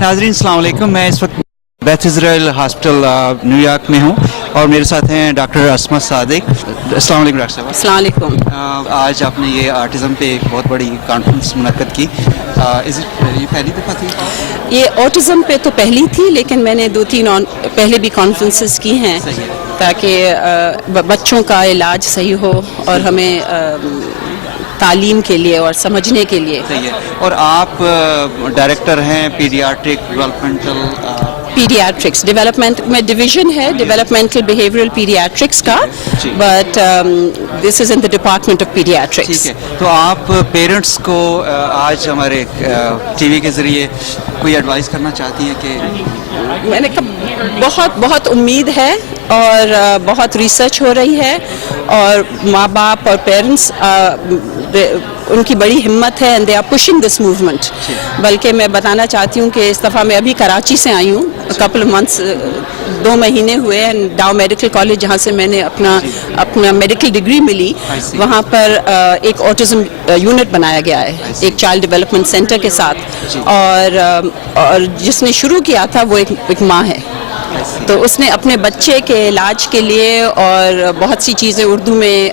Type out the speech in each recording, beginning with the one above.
नाज़रीन अस्सलाम वालेकुम। मैं इस वक्त Beth Israel hospital new York में हूँ और मेरे साथ हैं डॉक्टर अस्मा सादिक। अस्सलाम वालेकुम डॉक्टर साहब। अस्सलाम वालेकुम। आज आपने ये ऑटिज़म पे एक बहुत बड़ी कॉन्फ्रेंस मुनक्कद की। ये पहली दफ़ा थी? ये ऑटिज़म पे तो पहली थी, लेकिन मैंने 2-3 पहले भी कॉन्फ्रेंसेस की हैं ताकि बच्चों का इलाज सही हो और हमें तालीम के लिए और समझने के लिए। सही है। और आप डायरेक्टर हैं पीडियाट्रिक पीडियाट्रिक्स डेवलपमेंट में डिवीज़न है, डेवलपमेंटल बिहेवियरल पीडियाट्रिक्स का, but this is in the department of paediatrics. ठीक है। तो आप पेरेंट्स को आज हमारे टीवी के ज़रिए कोई एडवाइस करना चाहती हैं कि? मैंने कहा बहुत उम्मीद है और बहुत रिसर्च हो रही है और माँ बाप और पेरेंट्स उनकी बड़ी हिम्मत है and they are pushing this movement. बल्कि मैं बताना चाहती हूँ कि इस दफ़ा मैं अभी कराची से आई हूँ, कपल मंथ्स 2 महीने हुए, एंड डाउ मेडिकल कॉलेज जहाँ से मैंने अपना मेडिकल डिग्री मिली, वहाँ पर एक ऑटिज़म यूनिट बनाया गया है एक चाइल्ड डेवलपमेंट सेंटर के साथ, और जिसने शुरू किया था वो एक माँ है। तो उसने अपने बच्चे के इलाज के लिए और बहुत सी चीज़ें उर्दू में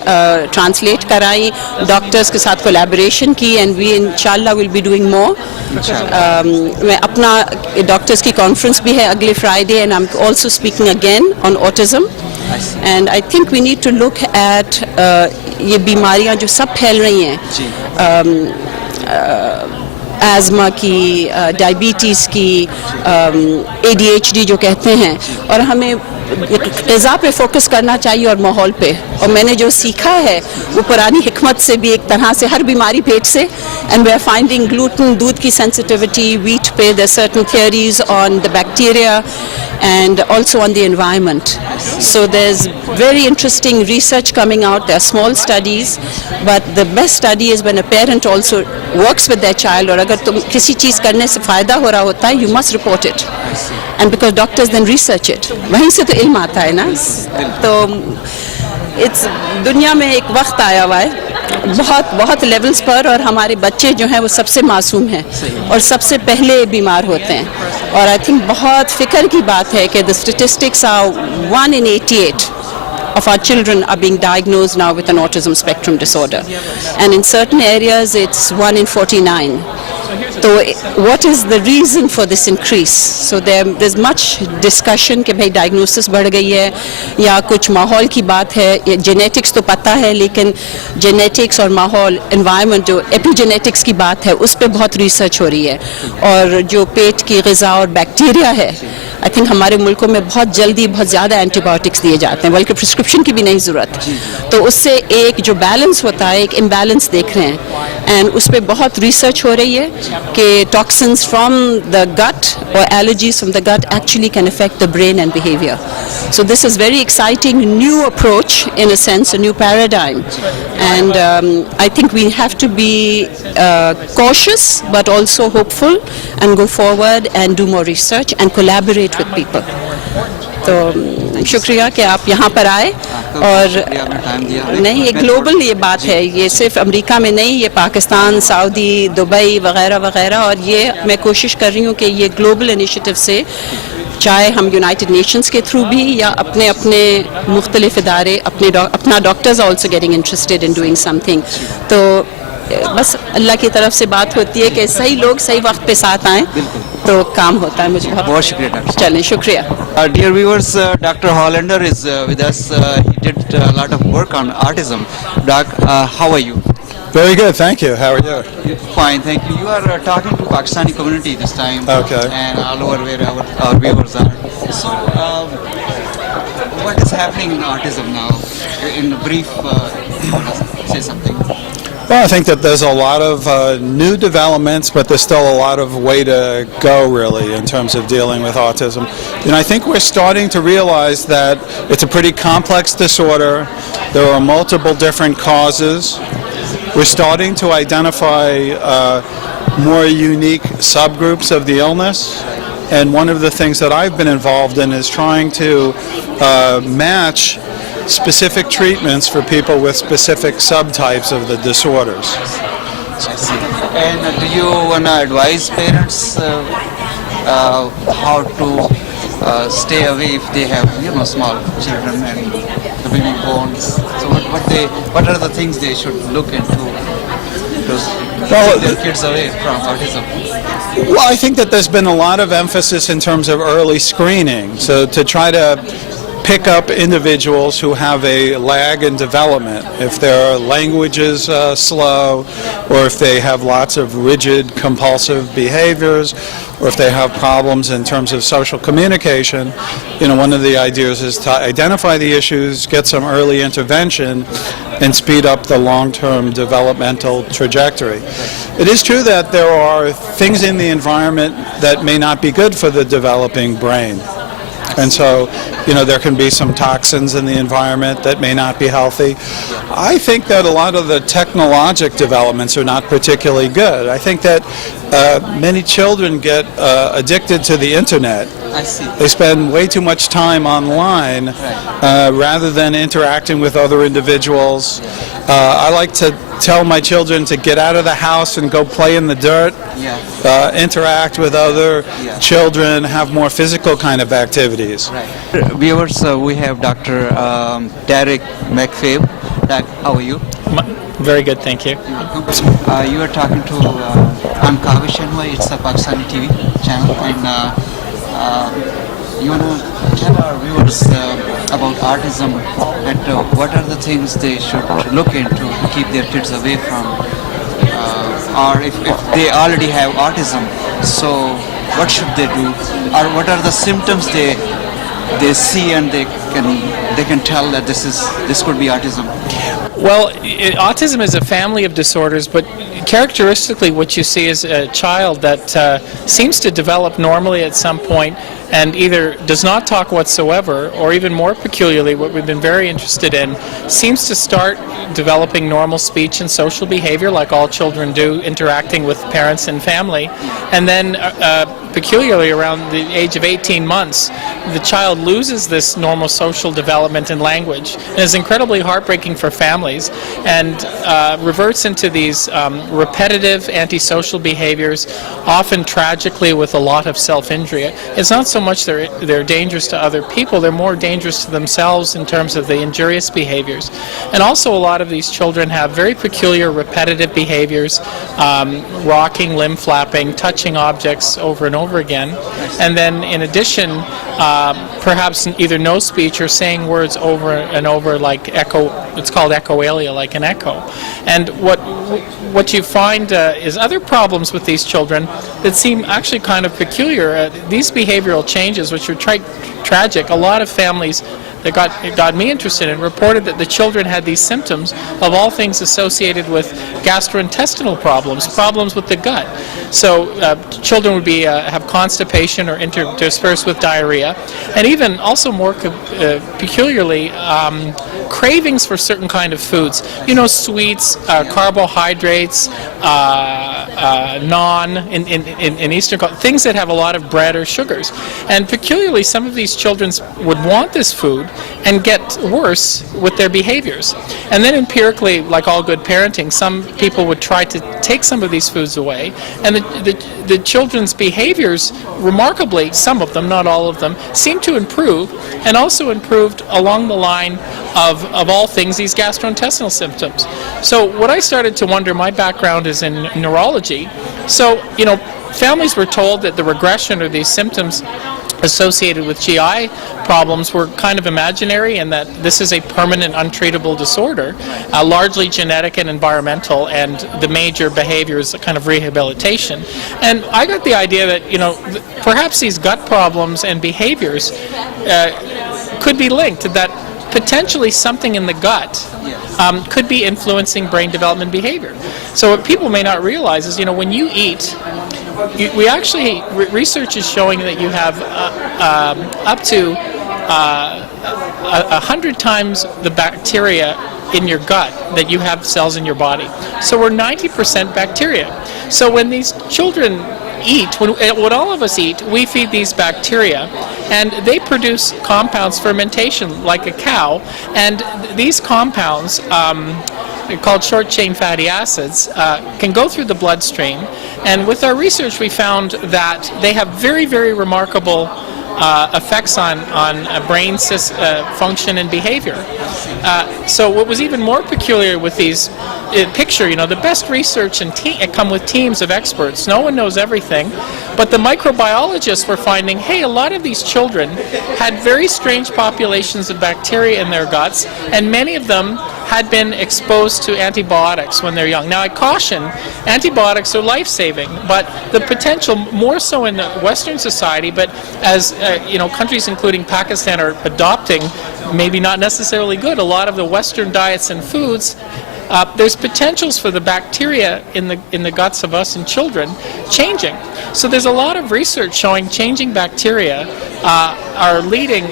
ट्रांसलेट कराई, डॉक्टर्स के साथ कोलैबोरेशन की, एंड वी इंशाल्लाह विल बी डूइंग मोर। मैं अपना डॉक्टर्स की कॉन्फ्रेंस भी है अगले Friday, and I am also speaking again on autism, and I think we need to look at ये बीमारियां जो सब फैल रही हैं, एज़मा की, डायबिटीज़ की, ADHD जो कहते हैं, और हमें ग़िज़ा पे फोकस करना चाहिए और माहौल पे। और मैंने जो सीखा है वो पुरानी हिकमत से भी, एक तरह से हर बीमारी पेट से, and we are finding gluten, दूध की सेंसिटिविटी, वीट पे, there certain theories on the bacteria and also on the environment. So there's very interesting research coming out. There are small studies, but the best study is when a parent also works with their child. और अगर तुम किसी चीज़ करने से फ़ायदा हो रहा होता है, you must report it. And because doctors then research it. वहीं से तो इल्म आता है ना। तो दुनिया में एक वक्त आया हुआ है बहुत लेवल्स पर, और हमारे बच्चे जो हैं वो सबसे मासूम हैं और सबसे पहले बीमार होते हैं। और आई थिंक बहुत फ़िक्र की बात है कि the statistics are 1 in 88 of our children are being diagnosed now with an autism spectrum disorder, and in certain areas it's 1 in 49. So what is the reason for this increase? So there's much discussion कि भाई diagnosis बढ़ गई है या कुछ माहौल की बात है। genetics तो पता है, लेकिन genetics और माहौल, environment, जो epigenetics की बात है, उस पर बहुत research हो रही है। और जो पेट की ग़िज़ा और बैक्टीरिया है, आई थिंक हमारे मुल्कों में बहुत जल्दी बहुत ज़्यादा एंटीबायोटिक्स दिए जाते हैं, बल्कि प्रिस्क्रिप्शन की भी नहीं ज़रूरत। तो उससे एक जो बैलेंस होता है, एक इम्बैलेंस देख रहे हैं, एंड उस पर बहुत रिसर्च हो रही है कि टॉक्सिन्स फ्रॉम द गट और allergies from the gut actually can affect the brain and behaviour. So this is very exciting new approach, in a sense, a new paradigm, and I think we have to be cautious but also hopeful and go forward and do more research and collaborate with people. तो शुक्रिया कि आप यहाँ पर आए, और नहीं, ये ग्लोबल ये बात है, ये सिर्फ अमेरिका में नहीं, ये पाकिस्तान, सऊदी, दुबई वगैरह वगैरह, और ये मैं कोशिश कर रही हूँ कि ये ग्लोबल इनिशिएटिव से, चाहे हम यूनाइटेड नेशंस के थ्रू भी या अपने मुख्तलिफ इदारे, अपना doctors also getting interested in doing something. तो बस अल्लाह की तरफ से बात होती है कि सही लोग सही वक्त पे साथ आएँ तो काम होता है। मुझे बहुत शुक्रिया डॉक्टर। चलें, शुक्रिया। Dear viewers, Dr. Hollander is with us. He did a lot of work on autism. Doc, how are you? Very good, thank you. How are you? Fine, thank you. You are talking to Pakistani community this time. Okay. And all over where our viewers are. So, what is happening in autism now? In brief, say something. Well, I think that there's a lot of new developments, but there's still a lot of way to go, really, in terms of dealing with autism. And I think we're starting to realize that it's a pretty complex disorder. There are multiple different causes. We're starting to identify more unique subgroups of the illness. And one of the things that I've been involved in is trying to match specific treatments for people with specific subtypes of the disorders. And do you want to advise parents how to stay away if they have small children and the baby bones. So what are the things they should look into to keep their kids away from autism? Well, I think that there's been a lot of emphasis in terms of early screening. So to try to pick up individuals who have a lag in development, if their language is slow, or if they have lots of rigid compulsive behaviors, or if they have problems in terms of social communication. One of the ideas is to identify the issues, get some early intervention, and speed up the long-term developmental trajectory. It is true that there are things in the environment that may not be good for the developing brain. And so, there can be some toxins in the environment that may not be healthy. I think that a lot of the technologic developments are not particularly good. I think that many children get addicted to the internet. I see. They spend way too much time online rather than interacting with other individuals. I like to tell my children to get out of the house and go play in the dirt, interact with other children, have more physical kind of activities. Right. Viewers, we have Dr. Derek McFabe. Doc, how are you? Very good, thank you. You are talking to I'm Kawish, it's a Pakistani TV channel, and you want to tell our viewers about autism, and what are the things they should look into to keep their kids away from, or if they already have autism, so what should they do, or what are the symptoms they see and they can tell that this could be autism? Well, autism is a family of disorders, but characteristically what you see is a child that seems to develop normally at some point and either does not talk whatsoever, or even more peculiarly, what we've been very interested in, seems to start developing normal speech and social behavior like all children do, interacting with parents and family, and then peculiarly around the age of 18 months, the child loses this normal social development and language, and is incredibly heartbreaking for families, and reverts into these repetitive antisocial behaviors, often tragically with a lot of self-injury. It's not so much they're dangerous to other people, they're more dangerous to themselves in terms of the injurious behaviors. And also a lot of these children have very peculiar repetitive behaviors, rocking, limb flapping, touching objects over and over again, and then in addition perhaps either no speech or saying words over and over like echo. It's called echoalia, like an echo. And what you find is other problems with these children that seem actually kind of peculiar. These behavioral changes, which are tragic, a lot of families that got me interested in reported that the children had these symptoms of all things associated with gastrointestinal problems with the gut. So children would be have constipation or interspersed with diarrhea, and even also more peculiarly cravings for certain kind of foods. Sweets, carbohydrates, naan in Eastern things that have a lot of bread or sugars. And peculiarly, some of these children would want this food and get worse with their behaviors. And then empirically, like all good parenting, some people would try to take some of these foods away, and the children's behaviors, remarkably, some of them, not all of them, seem to improve, and also improved along the line of all things, these gastrointestinal symptoms. So what I started to wonder, my background is in neurology, so families were told that the regression or these symptoms associated with GI problems were kind of imaginary, and that this is a permanent untreatable disorder, largely genetic and environmental, and the major behavior is a kind of rehabilitation. And I got the idea that perhaps these gut problems and behaviors could be linked, that potentially something in the gut could be influencing brain development behavior. So what people may not realize is, when you eat, research is showing that you have up to 100 times the bacteria in your gut that you have cells in your body. So we're 90% bacteria. So when these children eat, when all of us eat, we feed these bacteria, and they produce compounds, fermentation, like a cow, and these compounds, called short-chain fatty acids, can go through the bloodstream, And with our research, we found that they have very, very remarkable effects on brain function and behavior. So what was even more peculiar with these picture, the best research and come with teams of experts. No one knows everything, but the microbiologists were finding, hey, a lot of these children had very strange populations of bacteria in their guts, and many of them had been exposed to antibiotics when they're young. Now, I caution, antibiotics are life-saving, but the potential, more so in Western society, but as countries including Pakistan are adopting, maybe not necessarily good, a lot of the Western diets and foods, there's potentials for the bacteria in the guts of us and children changing. So there's a lot of research showing changing bacteria are leading,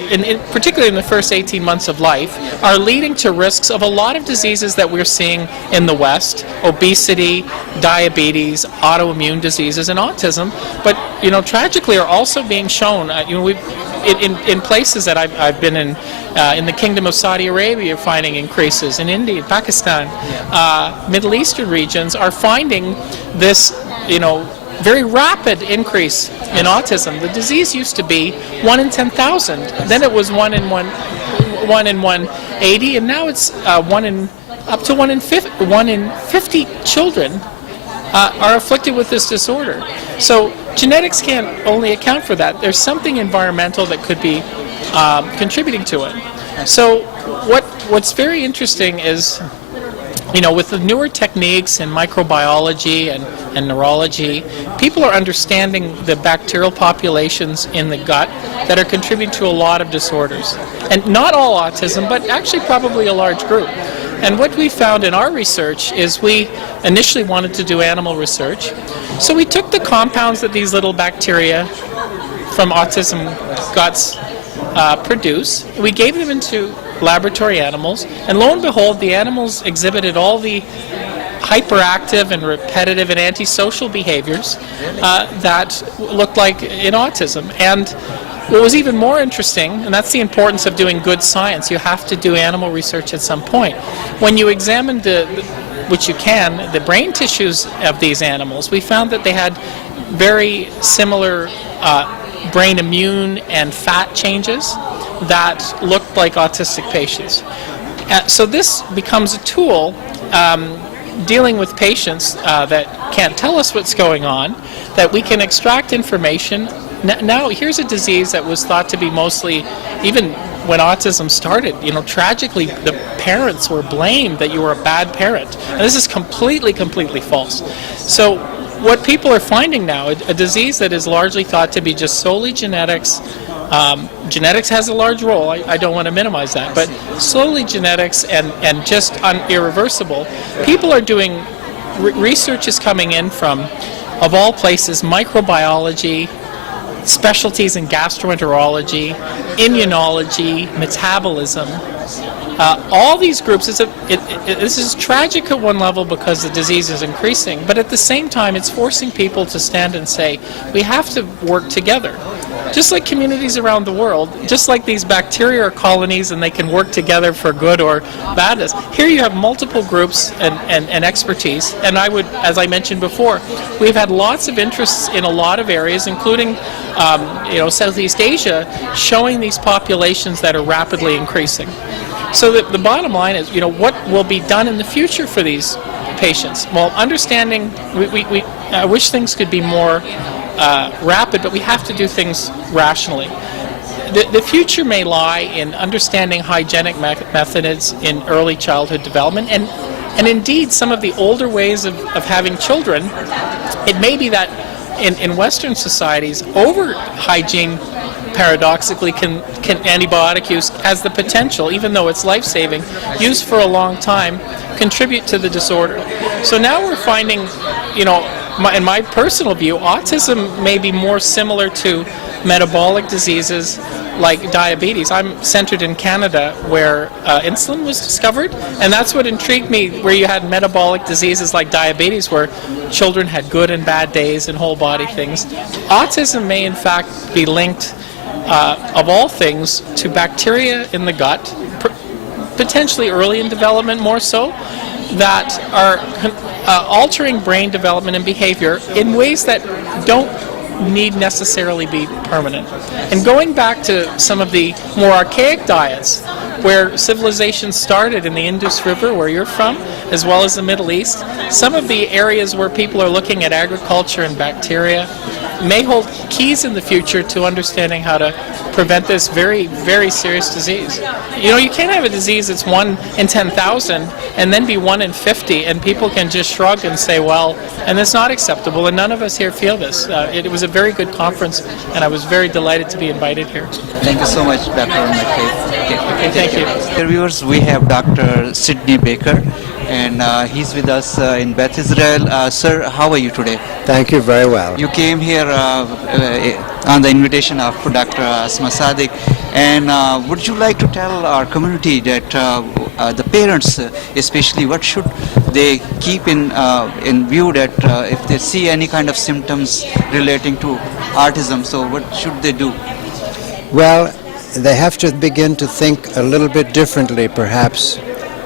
particularly in the first 18 months of life, are leading to risks of a lot of diseases that we're seeing in the West: obesity, diabetes, autoimmune diseases, and autism. But tragically, are also being shown. In places that I've been in the Kingdom of Saudi Arabia, you're finding increases. In India, Pakistan, Middle Eastern regions are finding this, very rapid increase in autism. The disease used to be 1 in 10,000. Then it was 1 in 180, and now it's up to 1 in 50 children are afflicted with this disorder. So genetics can't only account for that. There's something environmental that could be contributing to it. So what's very interesting is, with the newer techniques in microbiology and neurology, people are understanding the bacterial populations in the gut that are contributing to a lot of disorders. And not all autism, but actually probably a large group. And what we found in our research is we initially wanted to do animal research. So we took the compounds that these little bacteria from autism guts produce, we gave them into laboratory animals, and lo and behold, the animals exhibited all the hyperactive and repetitive and antisocial behaviors that looked like in autism. And what was even more interesting, and that's the importance of doing good science, you have to do animal research at some point. When you examined which you can, the brain tissues of these animals, we found that they had very similar brain immune and fat changes that looked like autistic patients. So this becomes a tool dealing with patients that can't tell us what's going on, that we can extract information. Now, here's a disease that was thought to be mostly, even when autism started, tragically, the parents were blamed that you were a bad parent. And this is completely, completely false. So what people are finding now, a disease that is largely thought to be just solely genetics. Genetics has a large role, I don't want to minimize that, but solely genetics and just irreversible. People are doing, research is coming in from, of all places, microbiology, specialties in gastroenterology, immunology, metabolism. All these groups, this is tragic at one level because the disease is increasing, but at the same time it's forcing people to stand and say, we have to work together. Just like communities around the world, just like these bacteria are colonies and they can work together for good or badness, here you have multiple groups and expertise. And I would, as I mentioned before, we've had lots of interests in a lot of areas, including Southeast Asia, showing these populations that are rapidly increasing. So the bottom line is, what will be done in the future for these patients? Well, understanding, I wish things could be more rapid, but we have to do things rationally. The future may lie in understanding hygienic methods in early childhood development, and indeed some of the older ways of having children. It may be that in Western societies, over-hygiene paradoxically can antibiotic use has the potential, even though it's life-saving, used for a long time, contribute to the disorder. So now we're finding, in my personal view, autism may be more similar to metabolic diseases like diabetes. I'm centered in Canada where insulin was discovered, and that's what intrigued me, where you had metabolic diseases like diabetes where children had good and bad days and whole body things. Autism may in fact be linked, of all things, to bacteria in the gut, potentially early in development more so, that are altering brain development and behavior in ways that don't need necessarily be permanent. And going back to some of the more archaic diets where civilization started in the Indus River, where you're from, as well as the Middle East, some of the areas where people are looking at agriculture and bacteria may hold keys in the future to understanding how to prevent this very, very serious disease. You know, you can't have a disease that's 1 in 10,000 and then be 1 in 50, and people can just shrug and say, well, and it's not acceptable, and none of us here feel this. It was a very good conference, and I was very delighted to be invited here. Thank you so much, Dr. McCabe. Okay, thank you. Dear viewers, we have Dr. Sidney Baker, and he's with us in Beth Israel. Sir, how are you today? Thank you very well. You came here on the invitation of Dr. Asma Sadiq, and would you like to tell our community that the parents, especially, what should they keep in view that if they see any kind of symptoms relating to autism, so what should they do? Well, they have to begin to think a little bit differently, perhaps,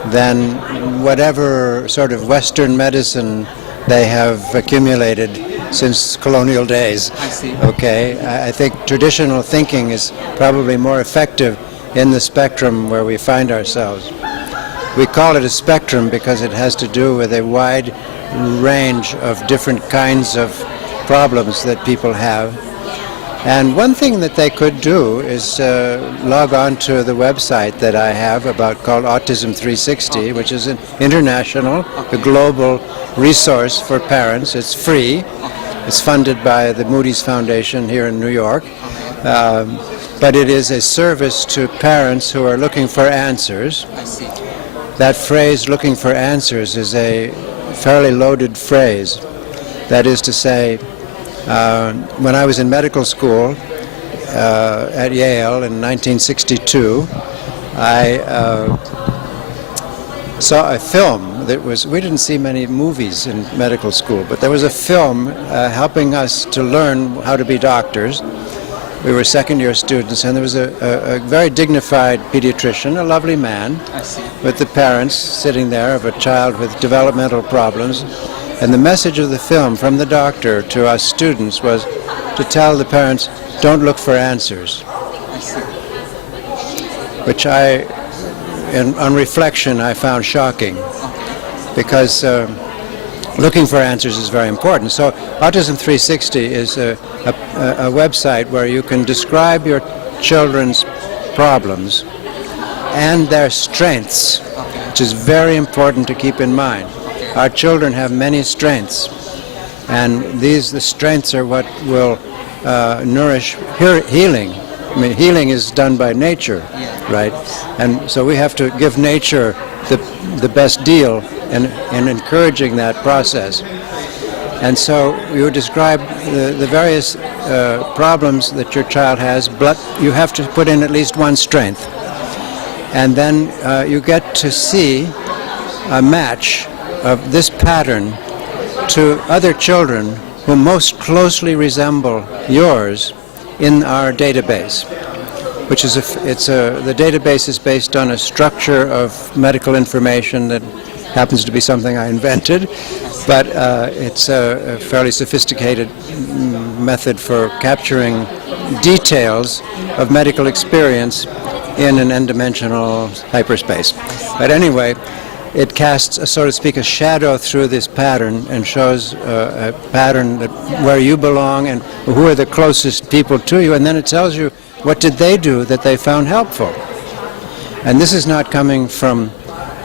than whatever sort of Western medicine they have accumulated since colonial days. I see. Okay, I think traditional thinking is probably more effective in the spectrum where we find ourselves. We call it a spectrum because it has to do with a wide range of different kinds of problems that people have. And one thing that they could do is log on to the website that I have called Autism 360, which is an international, a global resource for parents. It's free. It's funded by the Moody's Foundation here in New York. But it is a service to parents who are looking for answers. I see. That phrase, looking for answers, is a fairly loaded phrase. That is to say, when I was in medical school at Yale in 1962, I saw a film that was, we didn't see many movies in medical school, but there was a film helping us to learn how to be doctors. We were second-year students, and there was a very dignified pediatrician, a lovely man, with the parents sitting there of a child with developmental problems. And the message of the film from the doctor to us students was to tell the parents, don't look for answers. Which on reflection, I found shocking, because looking for answers is very important. So Autism 360 is a website where you can describe your children's problems and their strengths, which is very important to keep in mind. Our children have many strengths, and the strengths are what will nourish healing. I mean, healing is done by nature, right? And so we have to give nature the best deal in encouraging that process. And so you describe the various problems that your child has, but you have to put in at least one strength. And then you get to see a match of this pattern to other children who most closely resemble yours in our database, which is the database is based on a structure of medical information that happens to be something I invented, but it's a fairly sophisticated method for capturing details of medical experience in an n-dimensional hyperspace. But anyway, it casts, so to speak, a shadow through this pattern and shows a pattern where you belong and who are the closest people to you, and then it tells you what did they do that they found helpful. And this is not coming from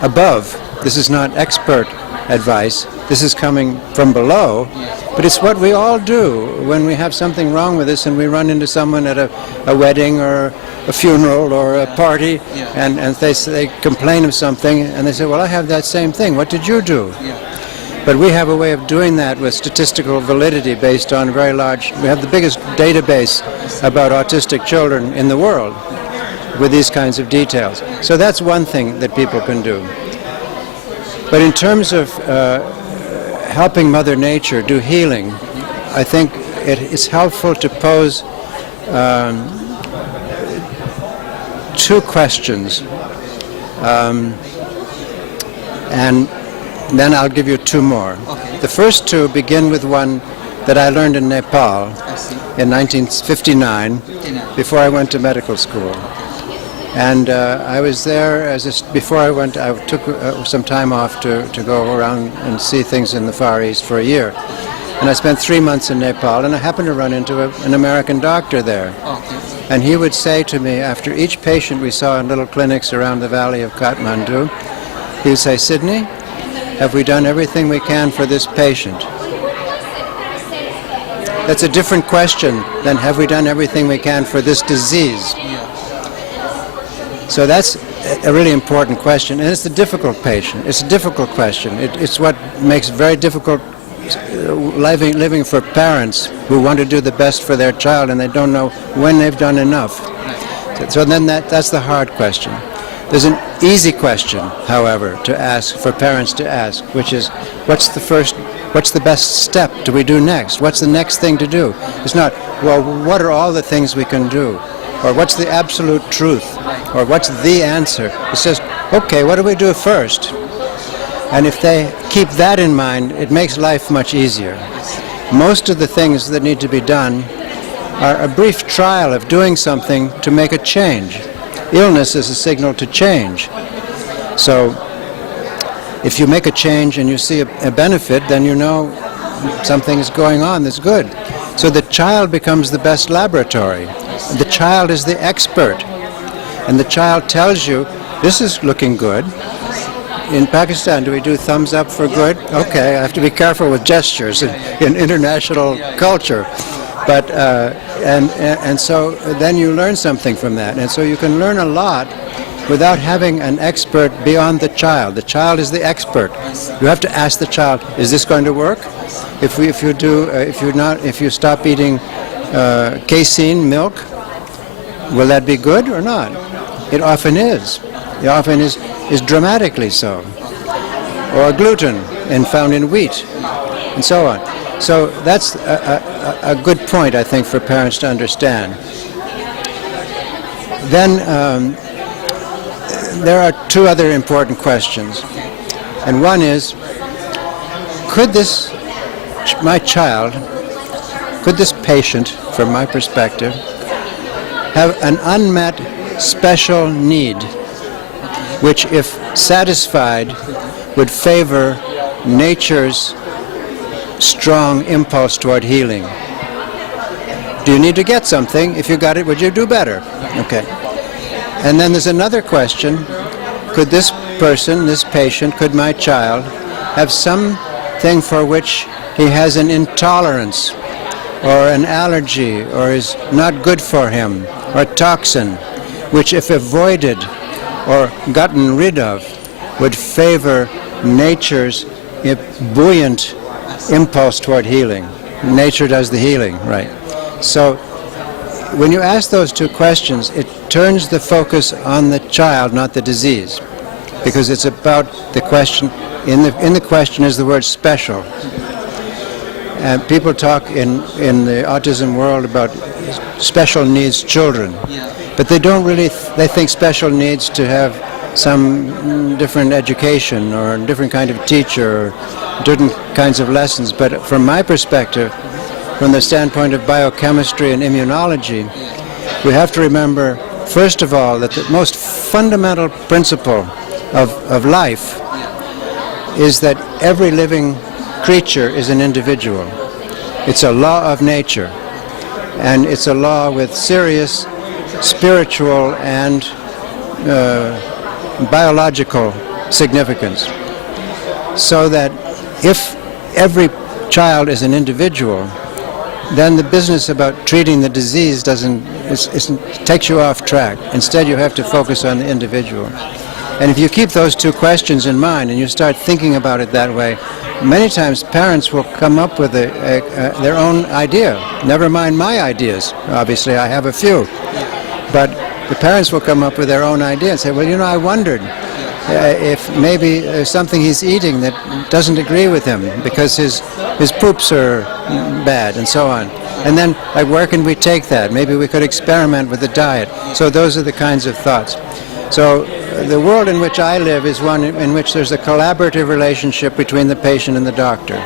above. This is not expert advice. This is coming from below, but it's what we all do when we have something wrong with us and we run into someone at a wedding or a funeral or a party, and they complain of something, and they say, well, I have that same thing. What did you do? But we have a way of doing that with statistical validity based on very large, we have the biggest database about autistic children in the world with these kinds of details. So that's one thing that people can do. But in terms of helping Mother Nature do healing, I think it is helpful to pose two questions. And Then I'll give you two more. Okay. The first two begin with one that I learned in Nepal I see. in 1959, 59. before I went to medical school. And I was there before I went. I took some time off to go around and see things in the Far East for a year. And I spent 3 months in Nepal, and I happened to run into an American doctor there. Okay. And he would say to me, after each patient we saw in little clinics around the valley of Kathmandu, he would say, "Sydney, have we done everything we can for this patient?" That's a different question than have we done everything we can for this disease. Yeah. So that's a really important question, and it's a difficult patient. It's a difficult question. It's what makes very difficult living for parents who want to do the best for their child and they don't know when they've done enough. So then that's the hard question. There's an easy question, however, to ask, for parents to ask, which is, what's the best step do we do next? What's the next thing to do? It's not, well, what are all the things we can do? Or what's the absolute truth? Or what's the answer? It says, okay, what do we do first? And if they keep that in mind, it makes life much easier. Most of the things that need to be done are a brief trial of doing something to make a change. Illness is a signal to change. So if you make a change and you see a benefit, then you know something is going on that's good. So the child becomes the best laboratory. The child is the expert. And the child tells you, this is looking good. In Pakistan, do we do thumbs up for good? Okay, I have to be careful with gestures in international culture. But and so then you learn something from that. And so you can learn a lot without having an expert beyond the child. The child is the expert. You have to ask the child, is this going to work? If you stop eating casein milk, will that be good or not? It often is. It often is dramatically so. Or gluten, and found in wheat, and so on. So that's a good point, I think, for parents to understand. Then there are two other important questions. And one is, could this patient, from my perspective, have an unmet special need, which, if satisfied, would favor nature's strong impulse toward healing? Do you need to get something? If you got it, would you do better? Okay. And then there's another question. Could this person, this patient, could my child have something for which he has an intolerance or an allergy or is not good for him, or a toxin, which, if avoided or gotten rid of, would favor nature's buoyant impulse toward healing? Nature does the healing, right? So when you ask those two questions, it turns the focus on the child, not the disease, because it's about the question. In the question is the word special. And people talk in the autism world about special needs children, but they don't really. They think special needs to have some different education or a different kind of teacher or different kinds of lessons. But from my perspective, from the standpoint of biochemistry and immunology, we have to remember, first of all, that the most fundamental principle of life is that every living creature is an individual. It's a law of nature, and it's a law with serious spiritual and biological significance. So that if every child is an individual, then the business about treating the disease takes you off track. Instead, you have to focus on the individual. And if you keep those two questions in mind and you start thinking about it that way, many times parents will come up with their own idea. Never mind my ideas. Obviously, I have a few. But the parents will come up with their own idea and say, well, you know, I wondered if maybe there's something he's eating that doesn't agree with him because his poops are bad and so on. And then, like, where can we take that? Maybe we could experiment with the diet. So those are the kinds of thoughts. So the world in which I live is one in which there's a collaborative relationship between the patient and the doctor.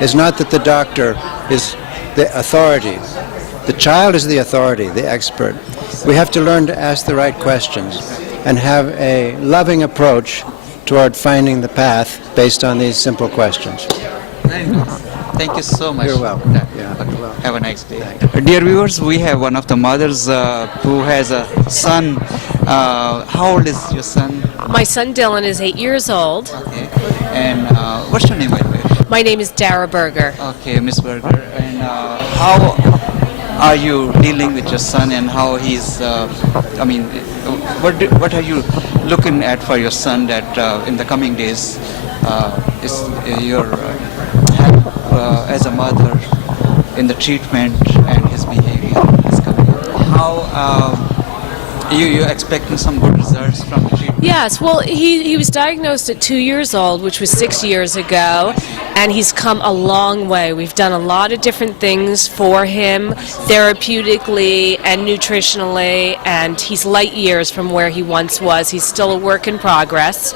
It's not that the doctor is the authority. The child is the authority, the expert. We have to learn to ask the right questions and have a loving approach toward finding the path based on these simple questions. Very good. Thank you so much. You're welcome. Yeah. Yeah, you're welcome. Have a nice day. Dear viewers, we have one of the mothers who has a son. How old is your son? My son Dylan is 8 years old. Okay. And what's your name, by the way? My name is Dara Berger. Okay, Miss Berger. And how are you dealing with your son and how he's, what are you looking at for your son that in the coming days is your help as a mother in the treatment and his behavior is coming? How you expecting some good results from the treatment? Yes, well, he was diagnosed at 2 years old, which was 6 years ago, and he's come a long way. We've done a lot of different things for him, therapeutically and nutritionally, and he's light years from where he once was. He's still a work in progress.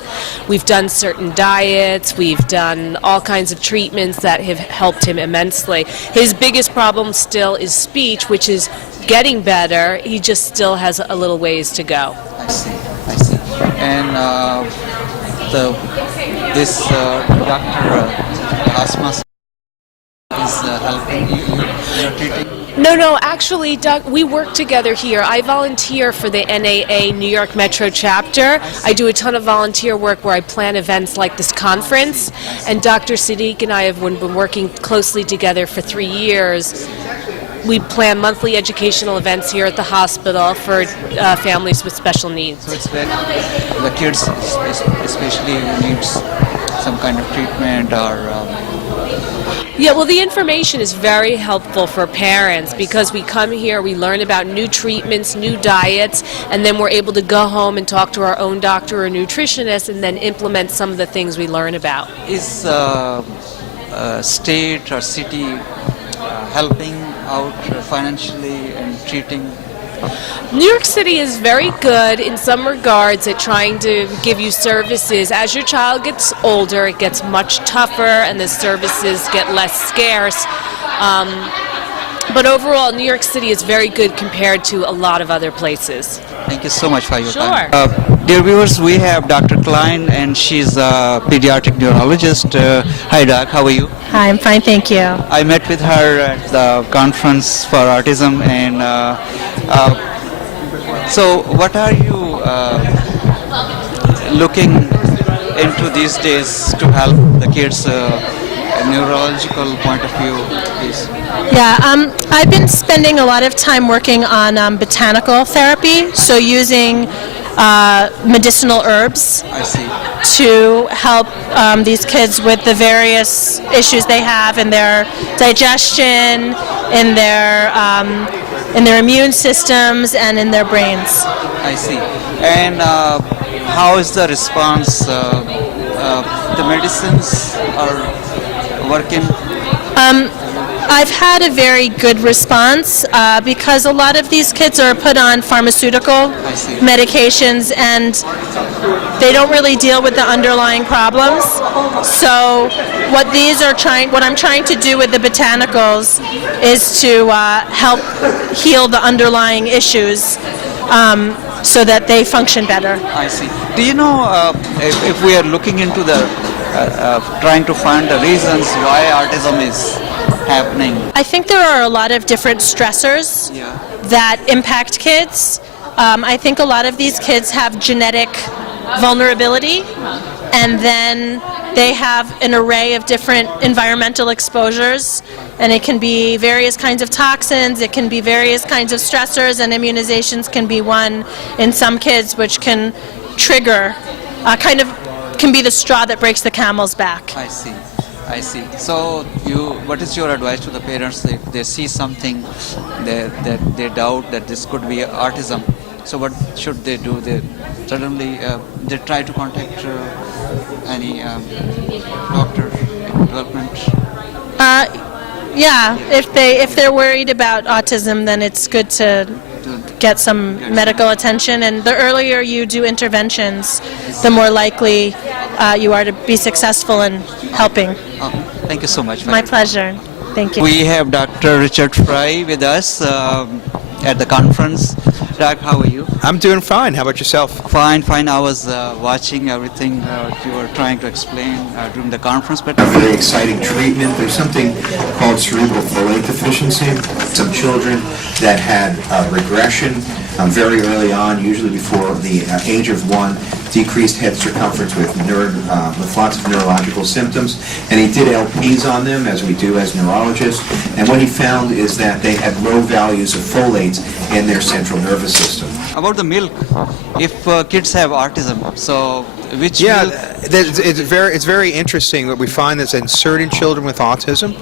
We've done certain diets, we've done all kinds of treatments that have helped him immensely. His biggest problem still is speech, which is getting better. He just still has a little ways to go. I see. And this Dr. Asma is helping you're treating? No, actually, Doug, we work together here. I volunteer for the NAA New York Metro chapter. I do a ton of volunteer work where I plan events like this conference, and Dr. Sadiq and I have been working closely together for 3 years. We plan monthly educational events here at the hospital for families with special needs. So it's when the kids especially needs some kind of treatment or... Yeah, well, the information is very helpful for parents because we come here, we learn about new treatments, new diets, and then we're able to go home and talk to our own doctor or nutritionist and then implement some of the things we learn about. Is state or city helping out financially and treating? New York City is very good in some regards at trying to give you services. As your child gets older, it gets much tougher and the services get less scarce. But overall, New York City is very good compared to a lot of other places. Thank you so much for your Sure. time. Dear viewers, we have Dr. Klein, and she's a pediatric neurologist. Hi, Doc. How are you? Hi, I'm fine, thank you. I met with her at the conference for autism, and so what are you looking into these days to help the kids neurological point of view, please? Yeah, I've been spending a lot of time working on botanical therapy, so using medicinal herbs I see. to help these kids with the various issues they have in their digestion, in their immune systems, and in their brains. I see. And how is the response? The medicines are working? I've had a very good response because a lot of these kids are put on pharmaceutical see. medications and they don't really deal with the underlying problems. So what I'm trying to do with the botanicals is to help heal the underlying issues so that they function better. I see. Do you know if we are looking into the trying to find the reasons why autism is happening? I think there are a lot of different stressors that impact kids. I think a lot of these kids have genetic vulnerability, and then they have an array of different environmental exposures, and it can be various kinds of toxins, it can be various kinds of stressors, and immunizations can be one in some kids, which can trigger, can be the straw that breaks the camel's back. I see. So what is your advice to the parents if they see something that they doubt that this could be autism? So what should they do? They suddenly they try to contact any doctor development. Yeah, if they're worried about autism, then it's good to get some medical attention. And the earlier you do interventions, the more likely you are to be successful in helping. Oh, thank you so much. My pleasure. Thank you. We have Dr. Richard Fry with us at the conference. Doc, how are you? I'm doing fine. How about yourself? Fine, fine. I was watching everything you were trying to explain during the conference. But A very exciting treatment. There's something called cerebral folate deficiency. Some children that had regression very early on, usually before the age of 1, decreased head circumference with lots of neurological symptoms. And he did LPs on them, as we do as neurologists. And what he found is that they had low values of folates in their central nervous system. about the milk, if kids have autism, so which Yeah, milk? it's very interesting. What we find is in certain children with autism,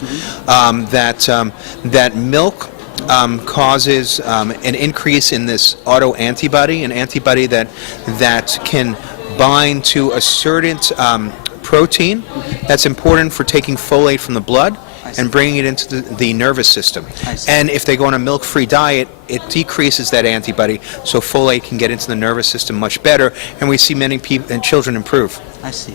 that milk causes an increase in this autoantibody, an antibody that can bind to a certain protein that's important for taking folate from the blood and bringing it into the nervous system. And if they go on a milk-free diet, it decreases that antibody, so folate can get into the nervous system much better, and we see many people and children improve. I see.